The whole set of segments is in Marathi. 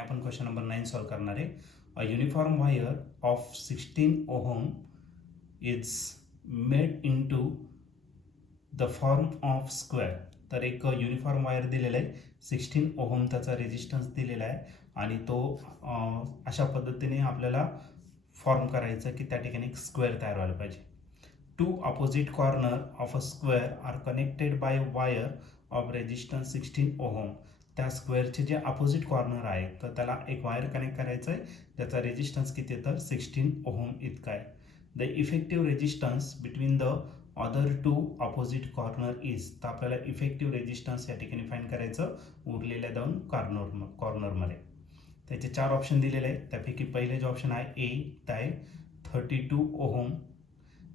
आपण क्वेश्चन नंबर 9 सॉल्व करणार आहे. A uniform wire of 16 ohm is made into the form of square. तर एक युनिफॉर्म वायर दिलेला आहे, 16 ओहम त्याचा रेजिस्टन्स दिलेला आहे आणि तो अशा पद्धतीने आपल्याला फॉर्म करायचं की त्या ठिकाणी एक स्क्वेअर तयार व्हायला पाहिजे. Two opposite corner of a square are connected by wire of resistance 16 ohm. त्या स्क्वेअरचे जे अपोजिट कॉर्नर आहे तर त्याला एक वायर कनेक्ट करायचं आहे ज्याचा रेजिस्टन्स किती आहे तर 16 ओहम इतका आहे. The effective resistance between the other two opposite corner is. तर आपल्याला इफेक्टिव्ह रेजिस्टन्स या ठिकाणी फाईंड करायचं उरलेल्या दोन कॉर्नरमध्ये. त्याचे 4 ऑप्शन दिलेले आहेत. त्यापैकी पहिले जे ऑप्शन आहे ए ते आहे 32 ओहम,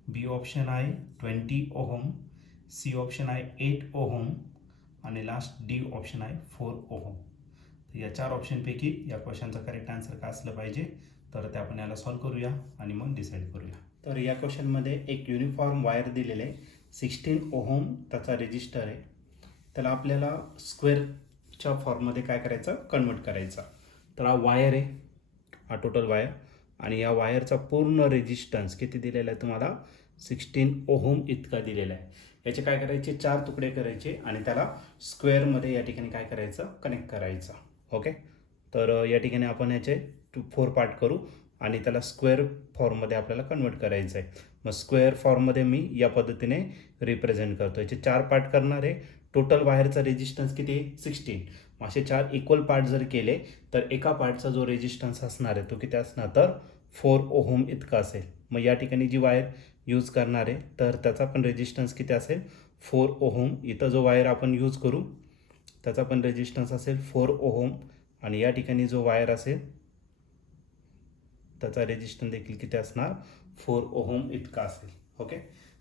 बी ऑप्शन आहे 20 ओहम, सी ऑप्शन आहे 8 ओहम आणि लास्ट डी ऑप्शन आहे 4 ओहम. तर या 4 ऑप्शनपैकी या क्वेश्चनचा करेक्ट आन्सर काय असलं पाहिजे तर ते आपण याला सॉल्व्ह करूया आणि मग डिसाईड करूया. तर या क्वेश्चनमध्ये एक युनिफॉर्म वायर दिलेले आहे, 16 ओहम त्याचा रेजिस्टर आहे. त्याला आपल्याला स्क्वेअरच्या फॉर्ममध्ये काय करायचं, कन्वर्ट करायचा. तर हा वायर आहे, हा टोटल वायर, आणि या वायरचा पूर्ण रेजिस्टन्स किती दिलेला आहे तुम्हाला 16 ओहम इतका दिलेला आहे. याचे काय करायचे, 4 तुकडे करायचे आणि त्याला स्क्वेअरमध्ये या ठिकाणी काय करायचं, कनेक्ट करायचं. ओके, तर या ठिकाणी आपण याचे 4 पार्ट करू आणि त्याला स्क्वेअर फॉर्ममध्ये आपल्याला कन्वर्ट करायचं आहे. मग स्क्वेअर फॉर्ममध्ये मी या पद्धतीने रिप्रेझेंट करतो. याचे 4 पार्ट करणार आहे. टोटल वायरचा रेजिस्टन्स किती आहे 16. असे 4 इक्वल पार्ट जर केले तर एका पार्टचा जो रेजिस्टन्स असणार आहे तो किती असणार तर 4 ओहम इतका असेल. मग या ठिकाणी जी वायर यूज करणार आहे तर त्याचा पण रेजिस्टन्स किती असेल 4 ओहम. इथं जो वायर आपण यूज करू त्याचा पण रेजिस्टन्स असेल 4 ओहम आणि या ठिकाणी जो वायर असेल त्याचा रेजिस्टन्स देखील किती असणार 4 ओहम इतका असेल. ओके,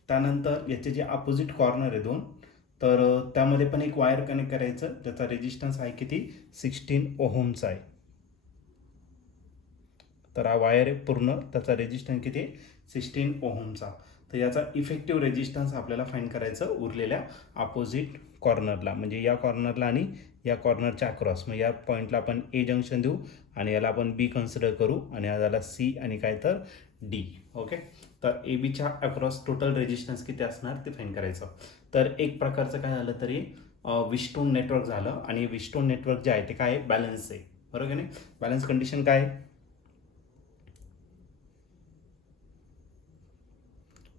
त्यानंतर याचे जे अपोजिट कॉर्नर आहे 2, तर त्यामध्ये पण एक वायर कनेक्ट करायचं त्याचा रेजिस्टन्स आहे किती 16 ओहमचा आहे. तर हा वायर आहे पूर्ण, त्याचा रेजिस्टन्स किती आहे 16 ओहमचा. तर याचा इफेक्टिव्ह रेजिस्टन्स आपल्याला फाईंड करायचं उरलेल्या अपोजिट कॉर्नरला, म्हणजे या कॉर्नरला आणि या कॉर्नरच्या अक्रॉस. मग या पॉईंटला आपण ए जंक्शन देऊ आणि याला आपण बी कन्सिडर करू आणि याला सी आणि काय तर डी. ओके, तर ए बीच्या अक्रॉस टोटल रेजिस्टन्स किती असणार ते फाईंड करायचं. तर एक प्रकारचं काय झालं तरी विस्टोन नेटवर्क झालं आणि विस्टोन नेटवर्क जे आहे ते काय आहे, बॅलन्स आहे, बरोबर की नाही. बॅलन्स कंडिशन काय आहे,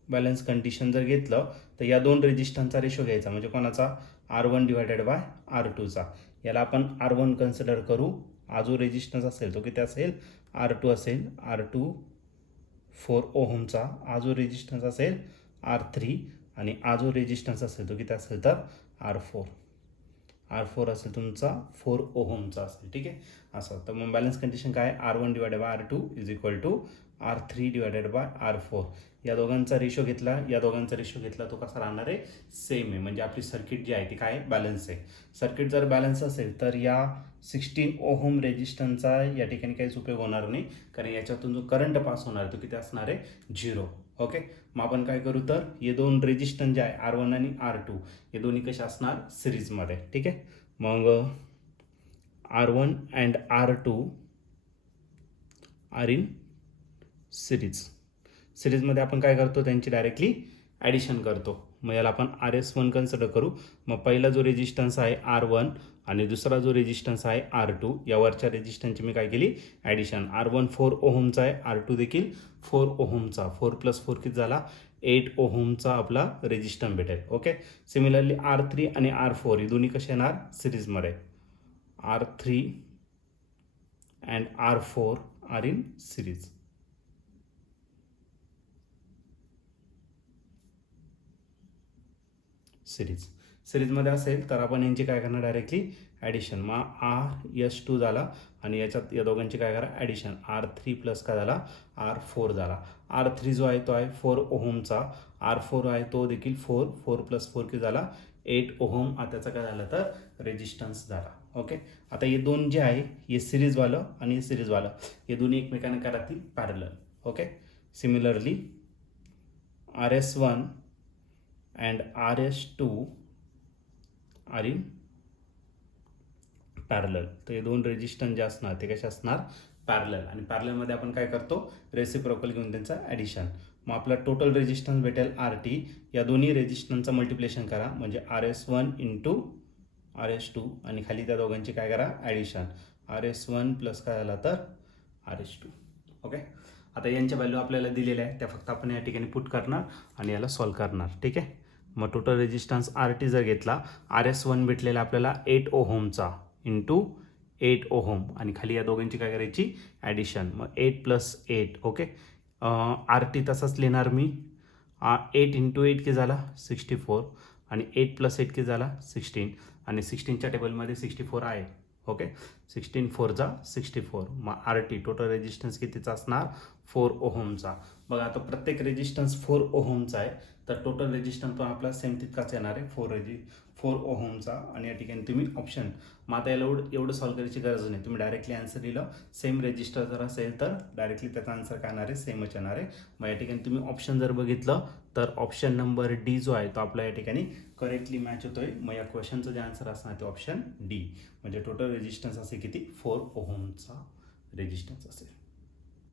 बॅलन्स कंडिशन जर घेतलं तर या 2 रेजिस्टन्सचा रेशो घ्यायचा, म्हणजे कोणाचा R1 डिवायडेड बाय R2चा. याला आपण R1 कन्सिडर करू. हा जो रेजिस्टन्स असेल तो किती असेल R2 असेल, R2 4 ओहमचा. हा जो रेजिस्टन्स असेल R3 आणि हा जो रेजिस्टन्स असेल तो किती असेल तर R4 असेल तुमचा 4 ओहमचा असेल. ठीक आहे, असं. तर मग बॅलन्स कंडिशन काय, R1 divided by R2 is equal to R3 divided by R4. या दोघांचा रेशो घेतला, या दोघांचा रेशो घेतला तो कसा राहणार आहे, सेम आहे. म्हणजे आपली सर्किट जी आहे ती काय बॅलन्स आहे. सर्किट जर बॅलन्स असेल तर या 16 ओहम रेजिस्टन्सचा या ठिकाणी काहीच उपयोग होणार नाही, कारण याच्यातून जो करंट पास होणार तो किती असणार आहे 0. ओके, मग आपण काय करू तर हे 2 रेजिस्टन्स जे आहे R1 आणि R2 हे दोन्ही कसे असणार सिरीजमध्ये. ठीक आहे, मग R1 and R2 are in सिरीजमध्ये आपण काय करतो त्यांची डायरेक्टली ॲडिशन करतो. मग याला आपण RS1 कन्सिडर करू. मग पहिला जो रेजिस्टन्स आहे R1 आणि दुसरा जो रेजिस्टन्स आहे R2, यावरच्या रेजिस्टन्सची मी काय केली ॲडिशन. R1 4 ओहमचा आहे, R2 देखील 4 ओहमचा. 4 + 4 किती झाला 8 ओहमचा आपला रेजिस्टन्स भेटेल. ओके, सिमिलरली R3 आणि R4 हे दोन्ही कसे येणार सिरीजमध्ये. R3 and R4 are in सिरीजमध्ये असेल तर आपण यांची काय करणार डायरेक्टली ॲडिशन. मग RS2 झाला आणि याच्यात या दोघांची काय करा ॲडिशन. R3 प्लस काय झाला R4 झाला. R3 जो आहे तो आहे 4 ओहमचा, R4 आहे तो देखील 4 + 4 किती झाला 8 ओहम. त्याचा काय झालं तर रेजिस्टन्स झाला. ओके, आता हे 2 जे आहे हे सिरीजवालं आणि हे सिरीजवालं हे दोन्ही एकमेकांना काय राहतील parallel. Okay, similarly RS1 and RS2 are in parallel. तर हे दोन रेजिस्टन्स जे असणार ते कसे असणार, पॅरलल. आणि पॅरललमध्ये आपण काय करतो, रेसिप्रोकल घेऊन त्यांचं ॲडिशन. मग आपला टोटल रेजिस्टन्स भेटेल RT. या दोन्ही रेजिस्टन्सचं मल्टिप्लिकेशन करा म्हणजे RS1 इंटू RS2 आणि खाली त्या दोघांची काय करा, ॲडिशन. RS1 प्लस काय झाला तर RS2. ओके. आता यांच्या व्हॅल्यू आपल्याला दिलेल्या आहे, त्या फक्त आपण या ठिकाणी पुट करणार आणि याला सॉल्व करणार. ठीक आहे. मग टोटल रेजिस्टन्स RT जर घेतला, RS1 भेटलेला आपल्याला 8 ओहमचा इंटू 8 ओहम आणि खाली या दोघांची काय करायची, ॲडिशन. मग 8 प्लस 8. ओके. RT तसाच लिहिणार मी. 8 इंटू 8 किती झाला 64 आणि 8 प्लस 8 किती झाला 16 आणि 16च्या टेबलमध्ये 64 आहे. ओके. 16 4 जा 64. मग RT टोटल रेजिस्टन्स कितीचा असणार, 4 ओहमचा. बघा आता प्रत्येक रेजिस्टन्स 4 ओहमचा आहे, तर टोटल रेजिस्टन्स पण आपला सेम तितकाच येणार आहे, 4 ओहमचा. आणि या ठिकाणी तुम्ही ऑप्शन, मग आता याला एवढं सॉल्व करायची गरज नाही, तुम्ही डायरेक्टली आन्सर दिलं. सेम रेजिस्टर जर असेल तर डायरेक्टली त्याचा आन्सर काय येणार आहे, सेमच येणार आहे. मग या ठिकाणी तुम्ही ऑप्शन जर बघितलं तर ऑप्शन नंबर डी जो आहे तो आपला या ठिकाणी करेक्टली मॅच होतोय. मग या क्वेश्चनचं जे आन्सर असणार ते ऑप्शन डी, म्हणजे टोटल रेजिस्टन्स असे किती, 4 ओहमचा रेजिस्टन्स असेल.